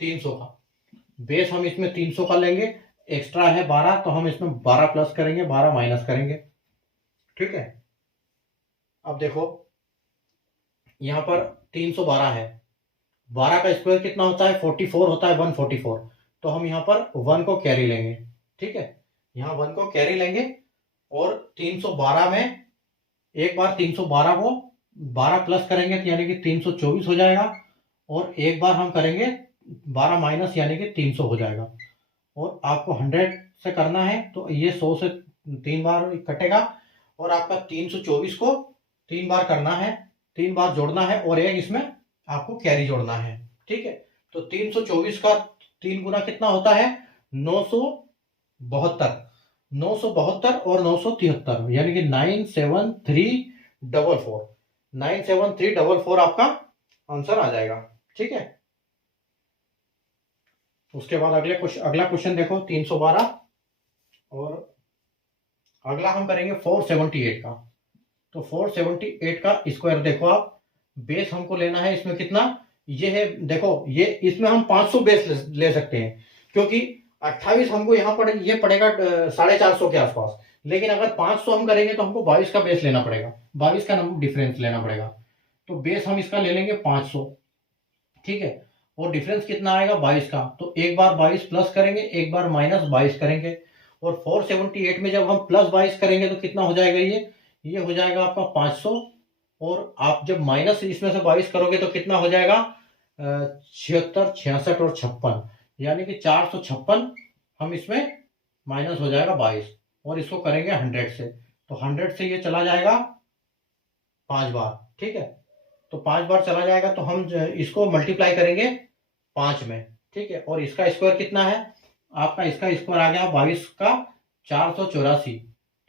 300 का। बेस हम इसमें 300 का लेंगे। एक्स्ट्रा है 12, तो हम इसमें 12 प्लस करेंगे, 12 माइनस करेंगे। ठीक है, अब देखो यहां पर 312 है, 12 का स्क्वायर कितना होता है, 44 होता है, 144। तो हम यहाँ पर 1 को कैरी लेंगे। ठीक है, यहाँ 1 को कैरी लेंगे, और 312 में एक बार 312 को 12 प्लस करेंगे तो यानी कि 324 हो जाएगा, और एक बार हम करेंगे 12 माइनस यानी कि 300 हो जाएगा। और आपको 100 से करना है तो ये 100 से 3 बार कटेगा, और आपका 324 को 3 बार करना है, 3 बार जोड़ना है, और एक इसमें आपको कैरी जोड़ना है। ठीक है, तो 324 का 3 गुना कितना होता है, 972, 972 और 973, यानी कि 97344, 97344 आपका आंसर आ जाएगा। ठीक है, उसके बाद अगला क्वेश्चन देखो 312, और अगला हम करेंगे 478 का। तो 478 का स्क्वायर देखो आप, बेस हमको लेना है इसमें कितना, ये है देखो, ये इसमें हम 500 बेस ले सकते हैं, क्योंकि 28 हमको यहाँ पड़े, ये पड़ेगा 450 के आसपास। लेकिन अगर 500 हम करेंगे तो हमको 22 का बेस लेना पड़ेगा, 22 का नंबर डिफरेंस लेना पड़ेगा। तो बेस हम इसका ले लेंगे 500। ठीक है, और डिफरेंस कितना आएगा, 22 का। तो एक बार 22 प्लस करेंगे, एक बार माइनस 22 करेंगे। और 478 में जब हम प्लस 22 करेंगे तो कितना हो जाएगा, ये हो जाएगा आपका 500। और आप जब माइनस इसमें से 22 करोगे तो कितना हो जाएगा, 76, 66 और 56, यानी कि 456 हम इसमें माइनस हो जाएगा 22, और इसको करेंगे 100 से। तो 100 से ये चला जाएगा 5 बार। ठीक है, तो 5 बार चला जाएगा तो हम इसको मल्टीप्लाई करेंगे 5 में, ठीक है। और इसका स्क्वायर कितना है आपका, इसका स्क्वायर आ गया 22 का 484,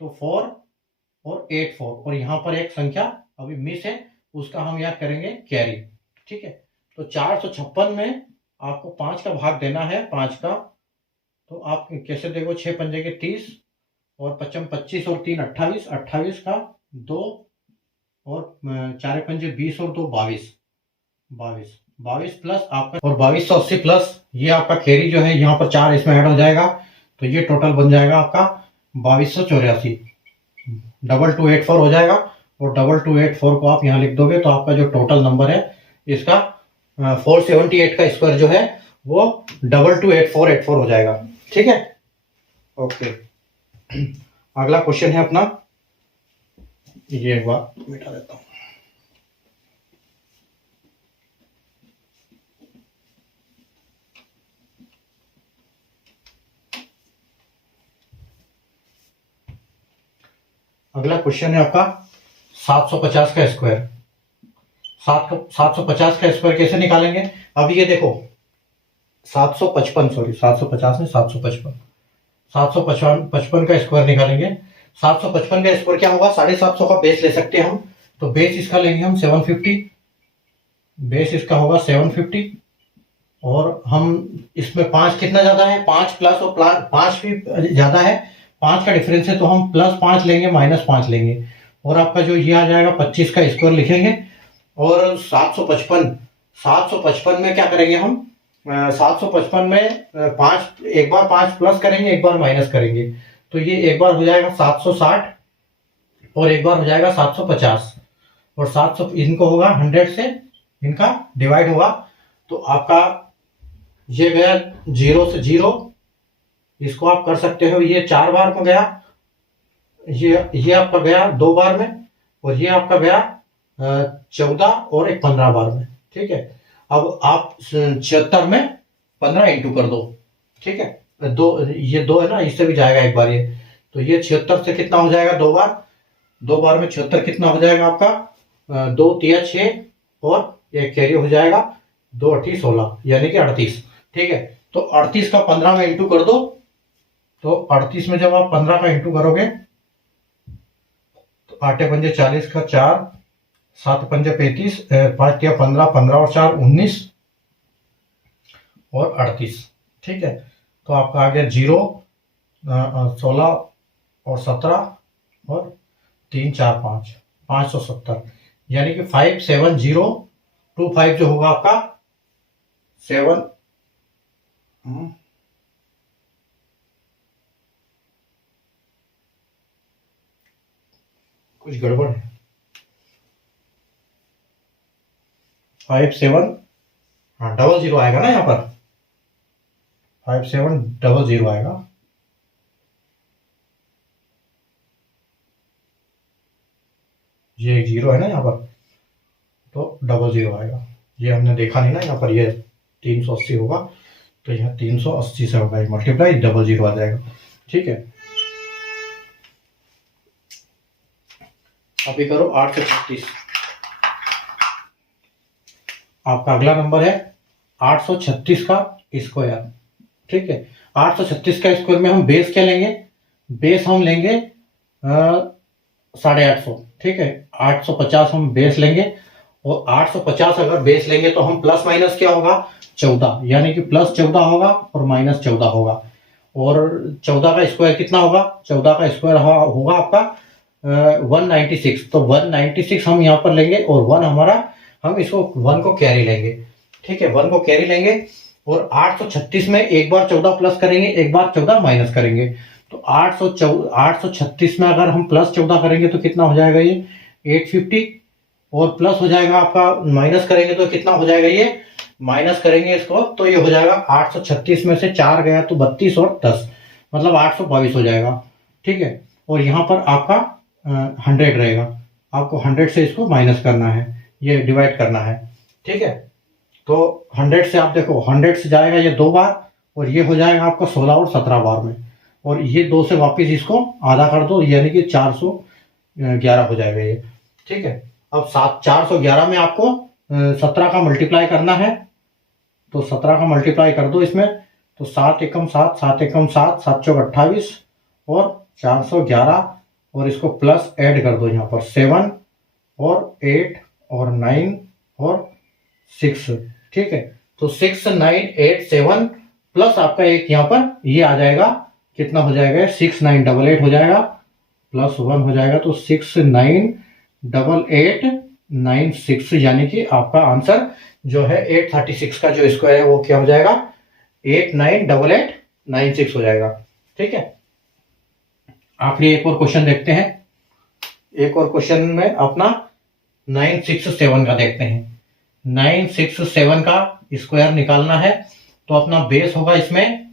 तो 4 और 8 4, और यहाँ पर एक संख्या अभी मिस है, उसका हम यहाँ करेंगे कैरी, ठीक है। तो 456 में आपको 5 का भाग देना है, 5 का, तो आप कैसे देखो, 6 पंजे के 30 और 55 25 और 3 28, 28 का 2 और 4 पंजे 20 और 2 22, 22 प्लस आपका और 2280 प्लस ये आपका कैरी जो है यहाँ पर 4 इसमें ऐड हो जाएगा, तो ये टोटल बन जाएगा आपका 2284, 2284 हो जाएगा। और 2284 को आप यहाँ लिख दोगे तो आपका जो टोटल नंबर है इसका 478 का स्क्वायर जो है वो 228484 हो जाएगा, ठीक है। ओके, अगला क्वेश्चन है अपना, ये एक बार मिटा देता हूं। अगला क्वेश्चन है आपका 750 का स्क्वायर। 750 का स्क्वायर कैसे निकालेंगे? अब ये देखो 755 सॉरी 750 नहीं 755, 755 का स्क्वायर निकालेंगे। 755 का स्क्वायर क्या होगा, 750 का बेस ले सकते हैं हम, तो बेस इसका लेंगे हम 750, बेस इसका होगा 750, और हम इसमें 5 कितना ज्यादा है, 5 प्लस और 5 भी ज्यादा है, 5 का डिफरेंस है, तो हम +5 लेंगे -5 लेंगे, और आपका जो ये आ जाएगा 25 का स्क्वायर लिखेंगे। और 755 में क्या करेंगे हम, 755 में 5 एक बार 5 प्लस करेंगे, एक बार माइनस करेंगे, तो ये एक बार हो जाएगा 760 और एक बार हो जाएगा 750, और 700 इनको होगा 100 से इनका डिवाइड होगा, तो आपका ये गया 0 से 0, इसको आप कर सकते हो, ये 4 बार में गया, ये आपका गया 2 बार में, और ये आपका गया 14 और एक 15 बार में, ठीक है। अब आप 76 में 15 इंटू कर दो, ठीक है, ये 2 है ना, इससे भी जाएगा एक बार ये, तो ये 76 से कितना हो जाएगा, 2 बार में 76 कितना हो जाएगा आपका, 2 3 6 और एक कैरी हो जाएगा 2 8 16 यानी कि 38, ठीक है। तो 38 का 15 में इंटू कर दो, तो 38 में जब आप 15 का इंटू करोगे तो 8 पंजे 40 का 4, 7 पंजे 35, 5 या 15, 15 और 4 19 और 38, ठीक है। तो आपका आ गया 0 16 और 17 और 3 4 5 570, यानी कि 57025 जो होगा आपका 7 कुछ गड़बड़ है, 5700 आएगा ना, यहाँ पर 5700 आएगा, ये एक 0 है ना यहाँ पर, तो 00 आएगा, ये हमने देखा नहीं ना, यहाँ पर ये 380 होगा, तो यहाँ 380 से होगा मल्टीप्लाई 00 आ जाएगा, ठीक है। अभी करो 8 से 36, आपका अगला नंबर है 836 का स्क्वायर, ठीक है। 836 का स्क्वायर में हम बेस क्या लेंगे, बेस हम लेंगे 850, ठीक है। 850 हम बेस लेंगे, और 850 अगर बेस लेंगे तो हम प्लस माइनस क्या होगा 14, यानी कि +14 होगा और -14 होगा, और 14 का स्क्वायर कितना होगा, 14 का स्क्वायर होगा आपका 196, तो 196 हम यहाँ पर लेंगे, और 1 हमारा, हम इसको 1 को कैरी लेंगे, ठीक है, 1 को कैरी लेंगे, और 836 में एक बार 14 प्लस करेंगे, एक बार 14 माइनस करेंगे, तो 836 में अगर हम +14 करेंगे तो कितना हो जाएगा ये 850, और प्लस हो जाएगा आपका, माइनस करेंगे तो कितना हो जाएगा, ये माइनस करेंगे इसको तो ये हो जाएगा 836 में से 4 गया तो 32 और 10 मतलब 822 हो जाएगा, ठीक है। और यहाँ पर आपका 100 रहेगा, आपको 100 से इसको माइनस करना है, ये डिवाइड करना है, ठीक है। तो 100 से आप देखो 100 से जाएगा ये 2 बार, और ये हो जाएगा आपका 16 और 17 बार में, और ये 2 से वापस इसको आधा कर दो, यानी कि 411 हो जाएगा ये, ठीक है। अब 411 में आपको 17 का मल्टीप्लाई करना है, तो 17 का मल्टीप्लाई कर दो इसमें, तो 7 एकम 7, 7 एकम 7, 7 चौक 28 और 411, और इसको प्लस ऐड कर दो यहाँ पर 7 और 8 और 9 और 6, ठीक है। तो 6 9 8 7 प्लस आपका एक यहाँ पर ये आ जाएगा, कितना हो जाएगा, 6 9 8 8 हो जाएगा, प्लस 1 हो जाएगा, तो 6 9 8 8 9 6, यानी कि आपका आंसर जो है 836 का जो स्क्वायर है वो क्या हो जाएगा, 8 9 8 8 9 6 हो जाएगा, ठीक है। आखिरी एक और क्वेश्चन देखते हैं। एक और क्वेश्चन में अपना 967 का देखते हैं। 967 का स्क्वायर निकालना है, तो अपना बेस होगा, इसमें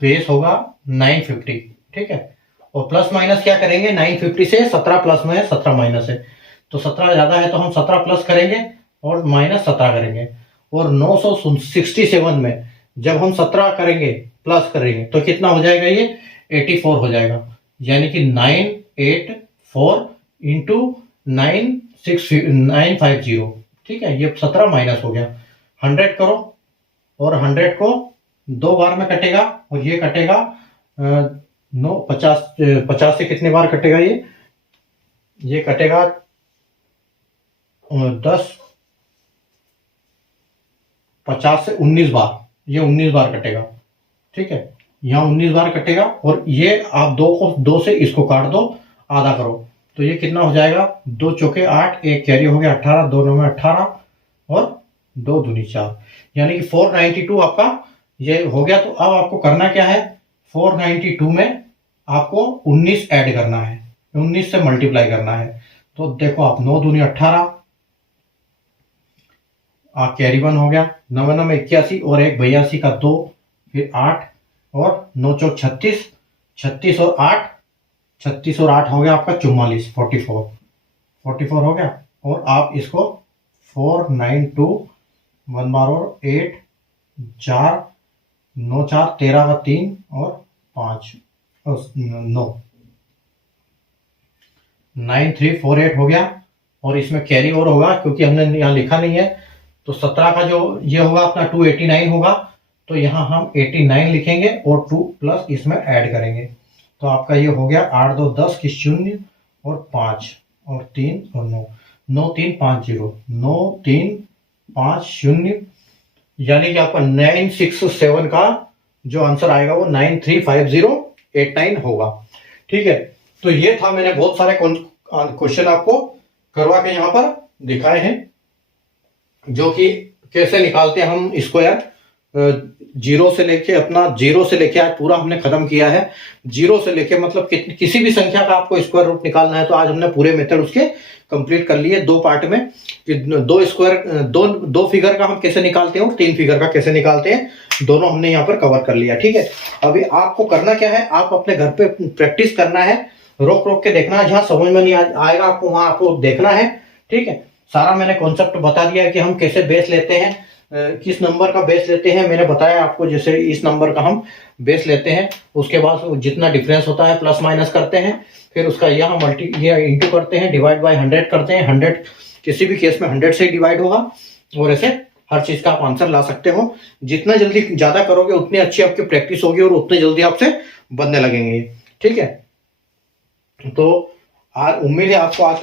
बेस होगा 950, ठीक है। और प्लस माइनस क्या करेंगे, 950 से 17 प्लस में है, 17 माइनस है, तो 17 ज्यादा है तो हम 17 प्लस करेंगे और माइनस 17 करेंगे। और 967 में जब हम 17 करेंगे प्लस करेंगे तो कितना हो जाएगा, ये 84 हो जाएगा, यानी कि 984 इंटू 950, ठीक है। ये 17 माइनस हो गया, 100 करो और 100 को 2 बार में कटेगा, और ये कटेगा 50 से कितने बार कटेगा, ये कटेगा 10 50 से 19 बार, ये 19 बार कटेगा, ठीक है। यहाँ 19 बार कटेगा, और ये आप 2 को 2 से इसको काट दो, आधा करो, तो ये कितना हो जाएगा, 2 चौके 8, एक कैरी हो गया 18, 2 9 में 18 और 2 दूनी 4, यानी कि 492 आपका ये हो गया। तो अब आपको करना क्या है, 492 में आपको 19 ऐड करना है, 19 से मल्टीप्लाई करना है। तो देखो आप 9 दूनी 18, आप कैरी 1 हो गया, 9 9 में 81 और 1 82 का 2, फिर 8 और 9 चौक 36, 36 और 8, 36 और 8 हो गया आपका 44, 44 हो गया। और आप इसको 492 1 बार और 8 4 9 4 13 का 3 और 5 और 9 9348 हो गया। और इसमें कैरी और होगा क्योंकि हमने यहाँ लिखा नहीं है, तो 17 का जो ये होगा अपना 289 होगा, तो यहाँ हम 89 लिखेंगे और 2 प्लस इसमें ऐड करेंगे, तो आपका ये हो गया 8 2 10 की 0 और 5 और 3 और 9, 9 3 5 0, 9 3 5 0, यानी कि आपका 967 का जो आंसर आएगा वो 935089 होगा, ठीक है। तो ये था, मैंने बहुत सारे क्वेश्चन आपको करवा के यहाँ पर दिखाए हैं, जो कि कैसे निकालते हैं हम स्क्वायर, जीरो से लेके आज पूरा हमने खत्म किया है। जीरो से लेके मतलब किसी भी संख्या का आपको स्क्वायर रूट निकालना है, तो आज हमने पूरे मेथड उसके कंप्लीट कर लिए 2 पार्ट में, कि 2 फिगर का हम कैसे निकालते हैं और 3 फिगर का कैसे निकालते हैं, दोनों हमने यहाँ पर कवर कर लिया, ठीक है। अभी आपको करना क्या है, आप अपने घर पे प्रैक्टिस करना है, रोक रोक के देखना है, जहां समझ में नहीं आएगा आपको वहां आपको देखना है, ठीक है। सारा मैंने कॉन्सेप्ट बता दिया है कि हम कैसे बेस लेते हैं, किस नंबर का बेस लेते हैं, मैंने बताया आपको, जैसे इस नंबर का हम बेस लेते हैं, उसके बाद जितना डिफरेंस होता है प्लस माइनस करते हैं, फिर उसका यहाँ ये इंटू करते हैं, डिवाइड बाय 100 करते हैं, 100 किसी भी केस में 100 से डिवाइड होगा, और ऐसे हर चीज का आप आंसर ला सकते हो। जितना जल्दी ज्यादा करोगे उतनी अच्छी आपकी प्रैक्टिस होगी और उतने जल्दी आपसे बनने लगेंगे, ठीक है। तो उम्मीद है आपको आज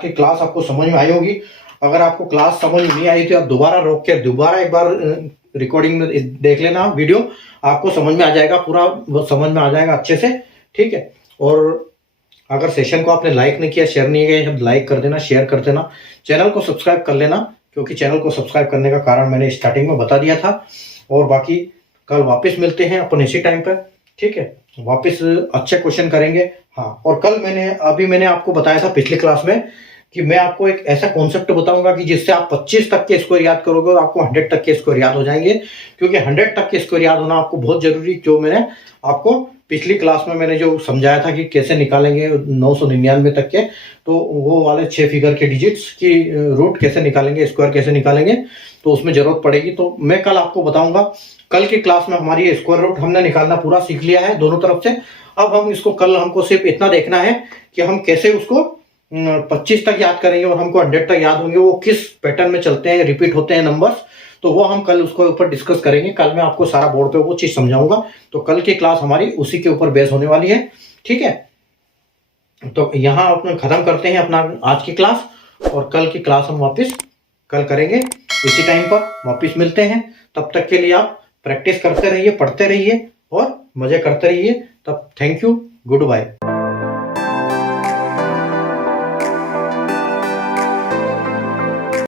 की क्लास आपको समझ में आई होगी। अगर आपको क्लास समझ नहीं आई तो आप दोबारा रोक के दोबारा एक बार रिकॉर्डिंग में देख लेना वीडियो, आपको समझ में आ जाएगा, पूरा समझ में आ जाएगा अच्छे से, ठीक है। और अगर सेशन को आपने लाइक नहीं किया, शेयर नहीं किया, लाइक कर देना, शेयर कर देना, चैनल को सब्सक्राइब कर लेना, क्योंकि चैनल को सब्सक्राइब करने का कारण मैंने स्टार्टिंग में बता दिया था। और बाकी कल वापस मिलते हैं अपन इसी टाइम पर, ठीक है, वापस अच्छे क्वेश्चन करेंगे। हाँ, और कल मैंने आपको बताया था पिछली क्लास में कि मैं आपको एक ऐसा कॉन्सेप्ट बताऊंगा कि जिससे आप 25 तक के स्क्वायर याद करोगे और आपको 100 तक के स्क्वायर याद हो जाएंगे, क्योंकि 100 तक के स्क्वायर याद होना आपको बहुत जरूरी, जो मैंने आपको पिछली क्लास में मैंने जो समझाया था कि कैसे निकालेंगे 999 तक के, तो वो वाले 6 फिगर के डिजिट्स की रूट कैसे निकालेंगे, स्क्वायर कैसे निकालेंगे, तो उसमें जरूरत पड़ेगी। तो मैं कल आपको बताऊंगा। कल की क्लास में हमारी स्क्वायर रूट हमने निकालना पूरा सीख लिया है दोनों तरफ से। अब हम इसको कल हमको सिर्फ इतना देखना है कि हम कैसे उसको 25 तक याद करेंगे और हमको 100 तक याद होंगे, वो किस पैटर्न में चलते हैं, रिपीट होते हैं नंबर्स, तो वो हम कल उसके ऊपर डिस्कस करेंगे। कल मैं आपको सारा बोर्ड पे वो चीज समझाऊंगा। तो कल की क्लास हमारी उसी के ऊपर बेस होने वाली है, ठीक है। तो यहाँ अपन खत्म करते हैं अपना आज की क्लास, और कल की क्लास हम वापस कल करेंगे इसी टाइम पर, वापस मिलते हैं। तब तक के लिए आप प्रैक्टिस करते रहिए, पढ़ते रहिए और मजे करते रहिए। तब थैंक यू, गुड बाय।